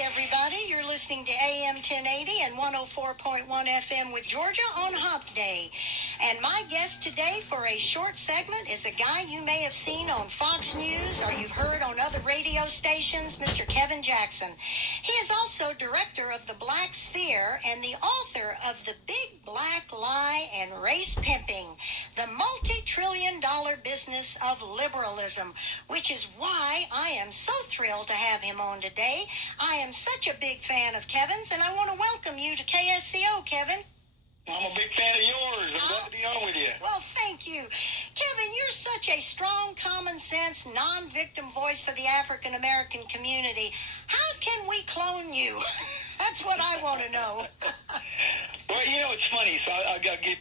everybody. You're listening to AM 1080 and 104.1 FM with Georgia on Hump Day. And my guest today for a short segment is a guy you may have seen on Fox News or you've heard on other radio stations, Mr. Kevin Jackson. He is also director of the Black Sphere and the author of The Big Black Lie and Race Pimping, the multi-trillion-dollar business of liberalism, which is why I am so thrilled to have him on today. I am such a big fan of Kevin's, and I want to welcome you to KSCO, Kevin. I'm a big fan of yours. I'm glad to be on with you. Well, thank you. Kevin, you're such a strong, common-sense, non-victim voice for the African-American community. How can we clone you? That's what I want to know. Well, it's funny. So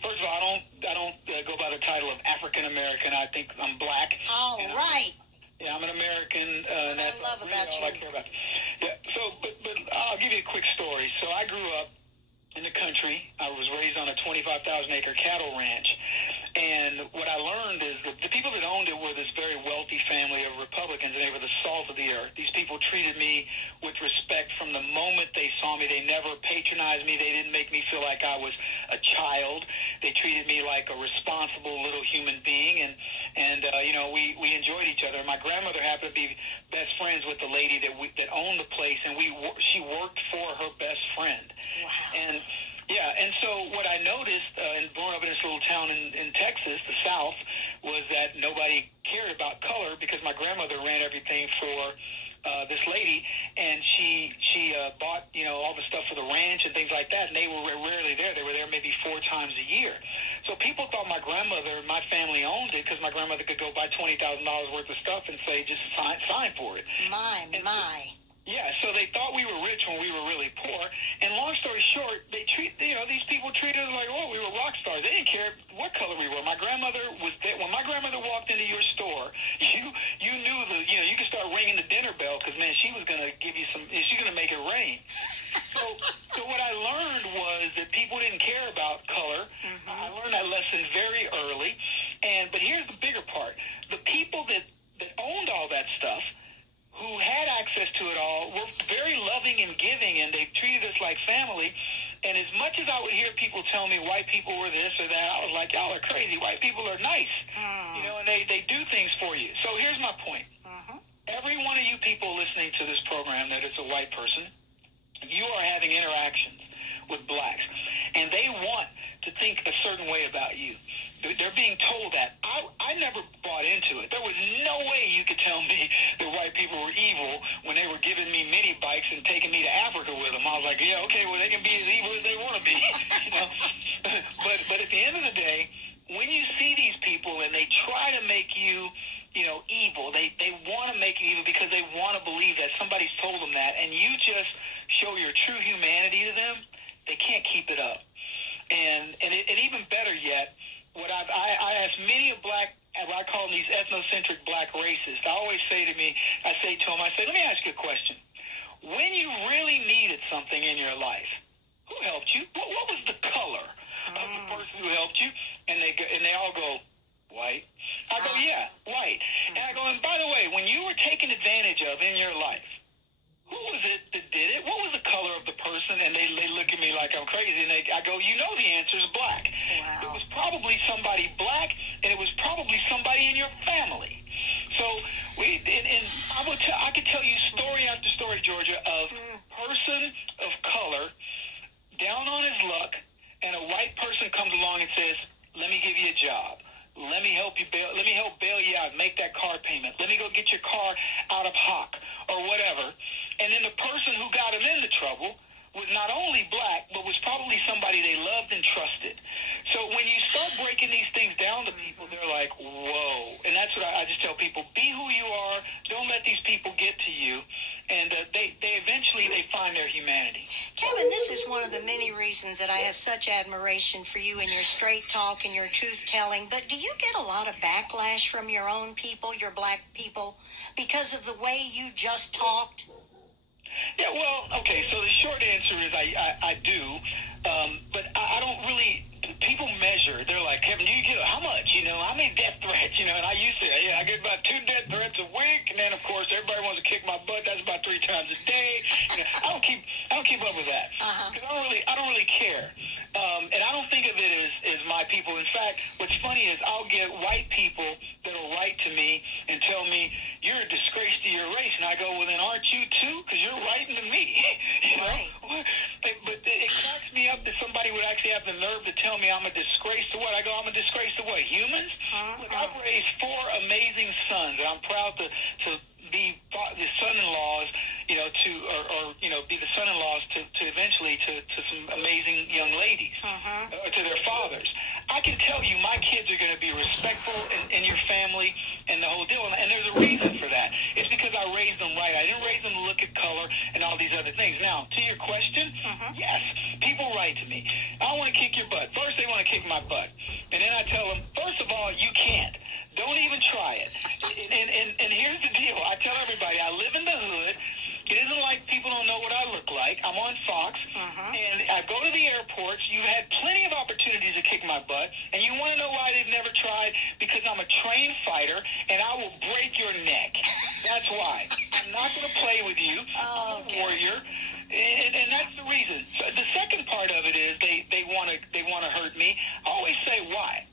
first of all, I don't go by the title of African-American. I think I'm black. All right. Yeah, I'm an American. What I love really about you. I care about. Yeah. So, but I'll give you a quick story. So I grew up in the country. I was raised on a 25,000-acre cattle ranch. And what I learned is that the people that owned it were this very wealthy family of Republicans, and they were the salt of the earth. These people treated me with respect from the moment they saw me. They never patronized me. They didn't make me feel like I was a child. They treated me like a responsible little human being, and we enjoyed each other. My grandmother happened to be best friends with the lady that owned the place, and she worked for her best friend. Wow. And so what I noticed, and growing up in this little town in Texas, the South, was that nobody cared about color because my grandmother ran everything for this lady, and she bought all the stuff for the ranch and things like that, and they were rarely there. They were there maybe 4 times a year. So people thought my family owned it because my grandmother could go buy $20,000 worth of stuff and say, just sign for it. My. Yeah, so they thought we were rich when we were really poor. And long story short, these people treated us like, we were rock stars. They didn't care what color we were. My grandmother was there. When my grandmother walked into your store, you knew you could start ringing the dinner bell because, man, she was going to give you she's going to make it rain. So what I learned was that people didn't care about color. Mm-hmm. I learned that lesson very early. But here's the bigger part. The people that owned all that stuff, who had access to it all, were very loving and giving, and they treated us like family. And as much as I would hear people tell me white people were this or that, I was like, y'all are crazy. White people are nice, and they do things for you. So here's my point. Every one of you people listening to this program that is a white person, you are having interactions with blacks, and they want to think a certain way about you. They're being told that. I never bought into it. There was no way you could tell me that white people were evil when they were giving me mini bikes and taking me to Africa with them. I was like, yeah, okay, well, they can be as evil as they want to be. But at the end of the day, when you see these people and they try to make you, evil, they want to make you evil because they want to believe that somebody's told them that, and you just show your true humanity to them, they can't keep it up. And even better yet, I ask many of black, what I call them these ethnocentric black racists. I always say to them, let me ask you a question. When you really needed something in your life, who helped you? What was the color of the person who helped you? And they all go, white. I go, yeah, white. And I go, and by the way, when you were taken advantage of in your life, who was it that did it? What was the color of the person? And they look at me like I'm crazy, and I go, the answer is black. Wow. It was probably somebody black, and it was probably somebody in your family. So I could tell you story after story, Georgia, of person of color down on his luck, and a white person comes along and says, let me give you a job. Let me help bail you out, make that car payment. Let me go get your car out of hock or whatever. And then the person who got him into trouble was not only black, but was probably somebody they loved and trusted. So when you start breaking these things down to people, they're like, whoa. And that's what I just tell people, be who you are. Don't let these people get to you. And they eventually find their humanity. Kevin, this is one of the many reasons that I have such admiration for you and your straight talk and your truth-telling. But do you get a lot of backlash from your own people, your black people, because of the way you just talked? Yeah, well, okay, so the short answer is I do, but I don't really, people measure, they're like, Kevin, you get how much, how many death threats, and I used to, I get about 2 death threats a week, and then, of course, everybody wants to kick my butt. That's about 3 times a day. You know, I don't keep up with that because I don't really care. And I don't think of it as my people. In fact, what's funny is I'll get white people that'll write to me and tell me, you're a disgrace to your race. And I go, well, then aren't you too? Because you're writing to me. You know? Right. But it cracks me up that somebody would actually have the nerve to tell me I'm a disgrace to what? I go, I'm a disgrace to what? Humans? Look, I've raised 4 amazing sons, and I'm proud to be the son-in-laws, you know, be the son-in-laws to eventually to some amazing young ladies, to their fathers. I can tell you my kids are going to be respectful in your family and the whole deal, and there's a reason for that. It's because I raised them right. I didn't raise them to look at color and all these other things. Now, to your question, yes, people write to me. I want to kick your butt. First, they want to kick my butt. And then I tell them, first of all, you can't. Don't even try it. And here's the deal. I tell everybody, I live in the hood. It isn't like people don't know what I look like. I'm on Fox, and I go to the airports. You've had plenty of opportunities to kick my butt, and you want to know why they've never tried? Because I'm a trained fighter, and I will break your neck. That's why. I'm not going to play with you. I'm a warrior. And that's the reason. So the second part of it is they want to hurt me. I always say why.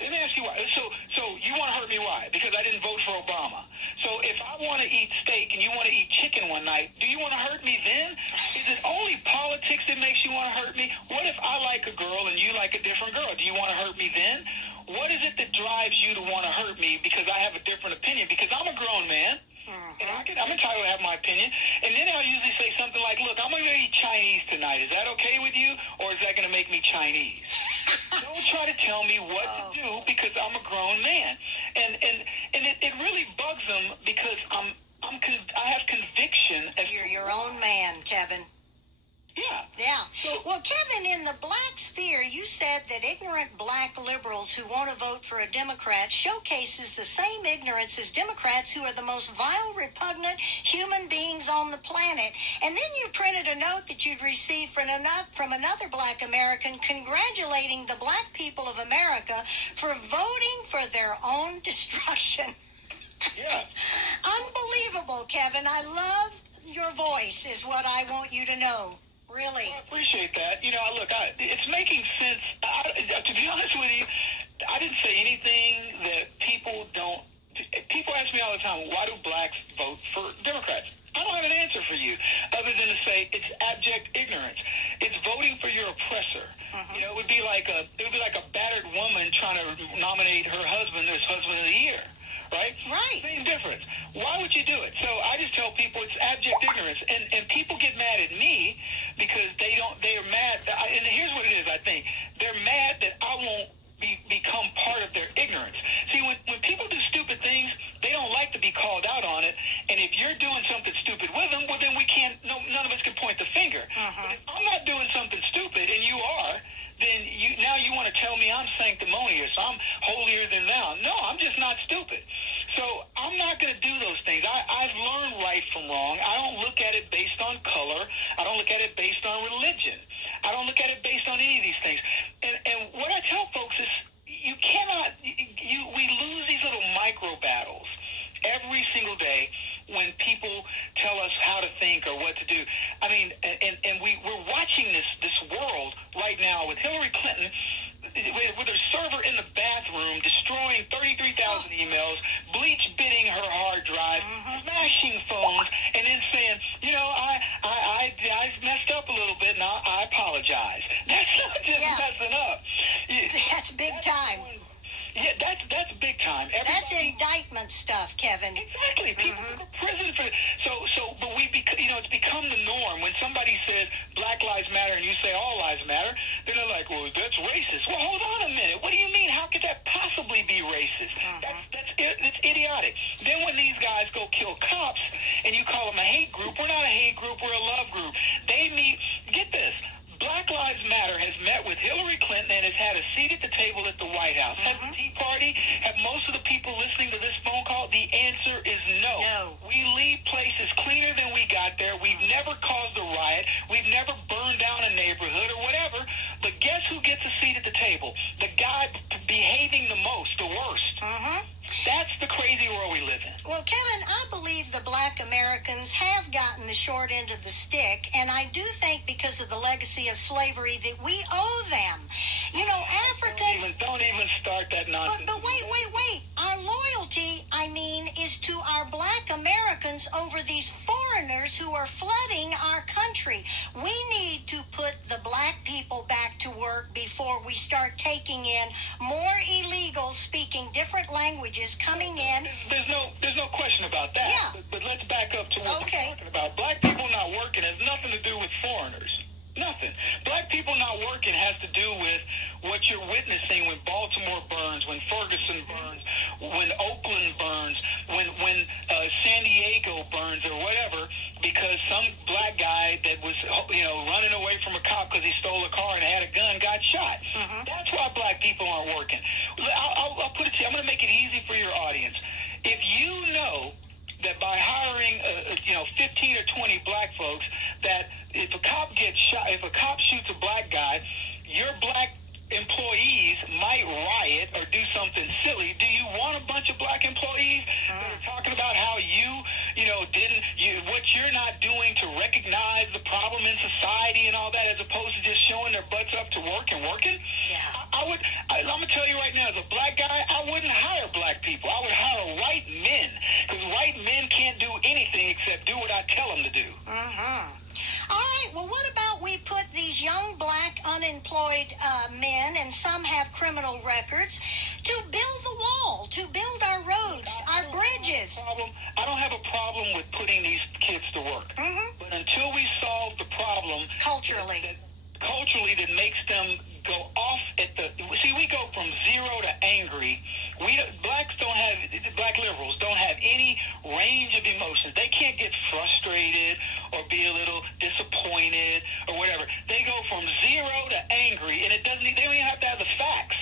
Let me ask you why. So you want to hurt me why? Because I didn't vote for Obama. So if I want to eat steak and you want to eat chicken one night, do you want to hurt me then? Is it only politics that makes you want to hurt me? What if I like a girl and you like a different girl? Do you want to hurt me then? What is it that drives you to want to hurt me because I have a different opinion? Because I'm a grown man. And I'm entitled to have my opinion. And then I'll usually say something like, look, I'm going to eat Chinese tonight. Is that okay with you? Or is that going to make me Chinese? Don't try to tell me what to do because I'm a grown man. And it really bugs them because I have conviction. You're your own man, Kevin. Yeah. Well, Kevin, in the black sphere, you said that ignorant black liberals who want to vote for a Democrat showcases the same ignorance as Democrats who are the most vile, repugnant human beings on the planet. And then you printed a note that you'd received from another black American congratulating the black people of America for voting for their own destruction. Yeah. Unbelievable, Kevin. I love your voice is what I want you to know. Really? Well, I appreciate that. You know, look, it's making sense. To be honest with you, I didn't say anything that people don't. People ask me all the time, why do blacks vote for Democrats? I don't have an answer for you other than to say it's abject ignorance. It's voting for your oppressor. You know, it would be like a battered woman trying to nominate her husband as husband of the year. Right? Same difference. Why would you do it? So I just tell people it's abject ignorance. And people get mad at me because they're mad. And here's what it is, I think. They're mad that I won't become part of their ignorance. See, when people do stupid things, they don't like to be called out on it. And if you're doing something stupid with them, well, then none of us can point the finger. But if I'm not doing something stupid and you are, then now you want to tell me I'm sanctimonious, I'm holier than thou. No, I'm just not stupid. So I'm not going to do those things. I've learned right from wrong. I don't look at it based on color. I don't look at it based on religion. I don't look at it based on any of these things. And what I tell folks is we lose these little micro battles every single day when people tell us how to think or what to do. I mean, and we're watching this world right now with Hillary Clinton with her server in the bathroom destroying 33,000 emails, bleach bidding her hard drive, smashing phones, and then saying, you know, I messed up a little bit and I apologize. That's not just messing up. That's big time. Yeah, that's big time. That's indictment stuff, Kevin. Exactly. People go to prison for it. But it's become the norm. When somebody says Black Lives Matter and you say all lives matter, then they're like, well, that's racist. Well, hold on a minute. What do you mean? How could that possibly be racist? That's idiotic. Then when these guys go kill cops and you call them a hate group, we're not a hate group, we're a love group. They meet, get this, Black Lives Matter has met with Hillary Clinton and has had a seat at the table at the White House. Has the Tea Party, have most of the people listening to this phone call, the answer is no. We leave places cleaner than we got there. We've never caused a riot. We've never burned down a neighborhood or whatever. But guess who gets a seat at the table? The guy behaving the most, the worst. That's the crazy world we live in. Well, Kevin, I believe the black Americans have gotten the short end of the stick, and I do think because of the legacy of slavery that we owe them. You know, Africans... Don't even start that nonsense. But wait. Our loyalty, is to our black Americans over these foreigners who are flooding our country. We need to put the black people back to work before we start taking in more illegals speaking different languages coming in. There's no question about that. Yeah. But let's back up to what we're talking about. Black people not working has nothing to do with foreigners. Nothing. Black people not working has to do with what you're witnessing when Baltimore burns, when Ferguson burns, when Oakland burns, when San Diego burns or whatever, because some black guy that was running away from a cop because he stole a car and had a gun got shot. That's why black people aren't working. I'll put it to you. I'm going to make it easy for your audience. If you know that by hiring 15 or 20 black folks, that if a cop gets shot, if a cop shoots a black guy, your black employees might riot or do something silly. Do you want a bunch of black employees that are talking about how what you're not doing to recognize the problem in society and all that, as opposed to just showing their butts up to work and working? Yeah. I'm going to tell you right now, as a black guy, I wouldn't hire black people. I would hire white men, because white men can't do anything except do what I tell them to do. All right, well, what about we put these young black unemployed men, and some have criminal records, to build the wall, to build our roads, our bridges? I don't have a problem with putting these kids to work. But until we solve the problem culturally that makes them go off at the... See, we go from zero to angry. Black liberals don't have any range of emotions. They can't get frustrated or be a little disappointed or whatever. They go from zero to angry, and they don't even have to have the facts.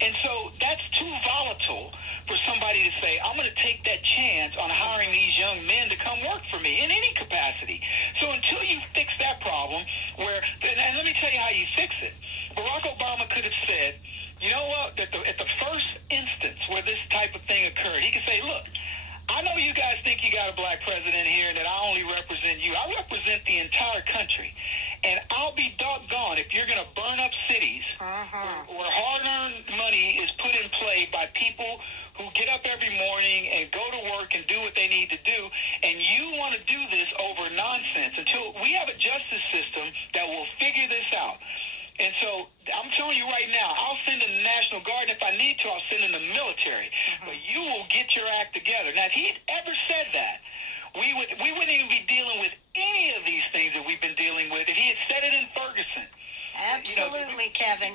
And so that's too volatile for somebody to say, I'm going to take that chance on hiring these young men to come work for me in any capacity. So until you fix that problem, and let me tell you how you fix it. Barack Obama could have said, you know what, at the first instance where this type of thing occurred, he could say, look, I know you guys think you got a black president here and that I only represent you. I represent the entire country. And I'll be doggone if you're going to burn up cities where hard-earned money is put in play by people who get up every morning and go to work and do what they need to do, and you want to do this over nonsense until we have a justice system that will figure this out. And so I'm telling you right now, I'll send in the National Guard, and if I need to, I'll send in the military. But you will get your act together. Now, if he'd ever said that, we wouldn't even be dealing with any of these things that we've been dealing with if he had said it in Ferguson. Absolutely, Kevin.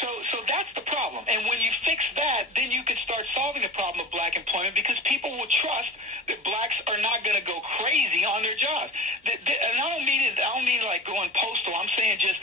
So that's the problem. And when you fix that, then you can start solving the problem of black employment, because people will trust that blacks are not going to go crazy on their jobs. And I don't mean like going postal. I'm saying just,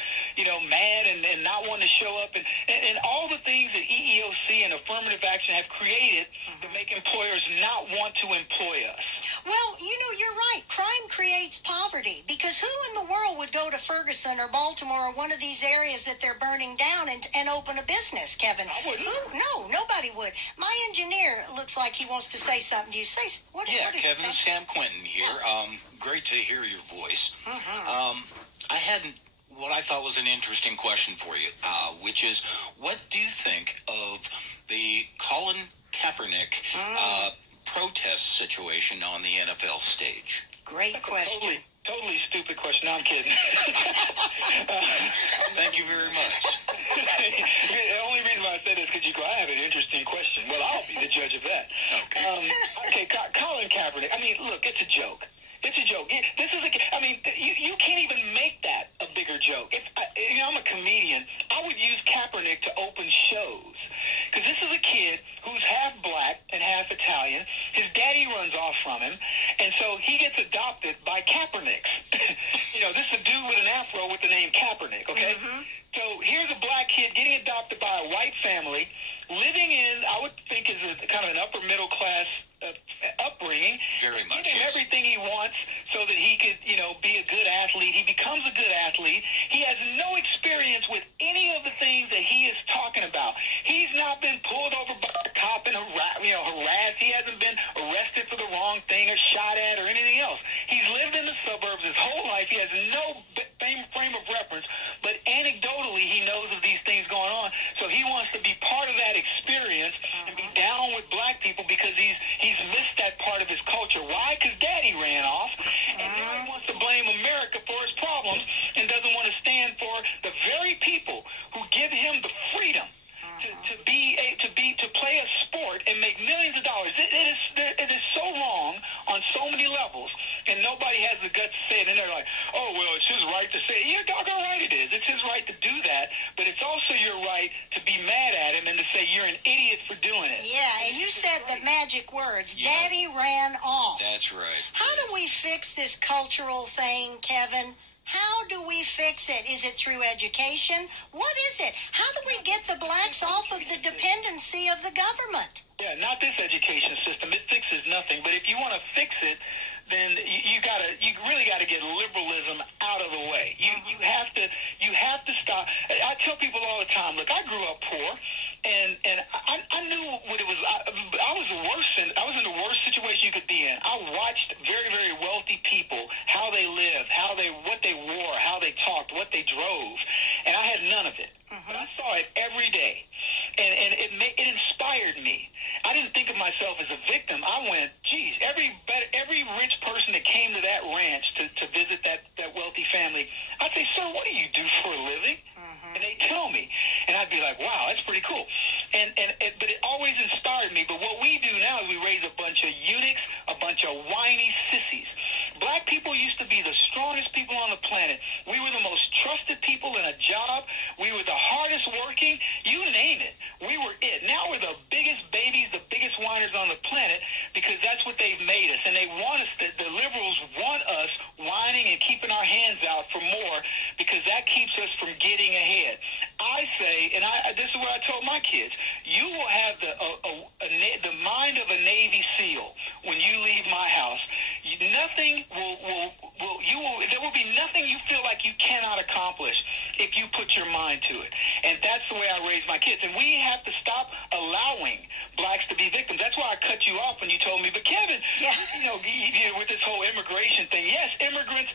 mad and not wanting to show up and all the things that EEOC and affirmative action have created to make employers not want to employ us. Well, you're right. Crime creates poverty, because who in the world would go to Ferguson or Baltimore or one of these areas that they're burning down and open a business, Kevin? I wouldn't. No, nobody would. My engineer looks like he wants to say something. Do you say what? Yeah, what is Kevin, it, Sam Quentin here. Great to hear your voice. I had what I thought was an interesting question for you, which is, what do you think of the Colin Kaepernick protest situation on the NFL stage? Great question. Totally stupid question. No, I'm kidding. Thank you very much. The only reason why I said it is because you go, I have an interesting question. Well, I'll be the judge of that. Okay. Colin Kaepernick. Look, it's a joke. It's a joke. This is you can't even make that a bigger joke. I'm a comedian. I would use Kaepernick to open shows, because this is a kid who's half black and half Italian. His daddy runs off from him, and so he gets adopted by Kaepernicks. This is a dude with an afro with the name Kaepernick, okay? So here's a black kid getting adopted by a white family, living in, I would think, is a kind of an upper middle class upbringing. Very much, Getting yes. everything he wants so that he could, be a good athlete. He becomes a good athlete. He has no experience with any of the things that he is talking about. He's not been pulled over by a cop been harassed. He hasn't been arrested for the wrong thing or shot at or anything else. He's lived in the suburbs his whole life. He has no frame of reference, but anecdotally he knows of these things going on. So he wants to be part of that experience and be down with black people because he's missed that part of his culture. Why? Because Daddy ran off, and now he wants to blame America for his problems and doesn't want to stand for the very people who give him the freedom to play a sport and make millions of dollars. It is so wrong on so many levels, and nobody has the guts to say it. And they're like, "Oh well, it's his right to say it." Yeah, doggone right it is. It's his right to do that, but it's also your right to be mad at him and to say you're an idiot for doing it. Yeah, and you said the magic words. Daddy ran off. That's right. How do we fix this cultural thing, Kevin? How do we fix it? Is it through education? What is it? How do we get the blacks off of the dependency of the government? Yeah, not this education system. It fixes nothing. But if you want to fix it, then you really gotta get liberalism out of the way. You have to stop. I tell people all the time, look, I grew up poor, and I knew what it was. I was in the worst situation you could be in. I watched very, very wealthy people, how they lived, what they wore, how they talked, what they drove, and I had none of it. But I saw it every day, and it inspired me. I didn't think of myself as a victim. I went, geez, every rich person that came to that ranch to visit that wealthy family, I'd say, "Sir, what do you do for a living?" And they tell me, and I'd be like, "Wow, that's pretty cool." But it always inspired me. But what we do now is we raise a bunch of eunuchs, a bunch of whiny sissies. Black people used to be the strongest people on the planet. We were the most trusted people in a job. We were the hardest working. You name it. We were it. Now we're the biggest babies, the biggest whiners on the planet because that's what they've made us. And they want us, the liberals want us whining and keeping our hands out for more because that keeps us from getting ahead. I say, and this is what I told my kids, you will have the mind of a Navy SEAL when you leave my house. There will be nothing you feel like you cannot accomplish if you put your mind to it. And that's the way I raise my kids. And we have to stop allowing blacks to be victims. That's why I cut you off when you told me, but Kevin, with this whole immigration thing, yes, immigrants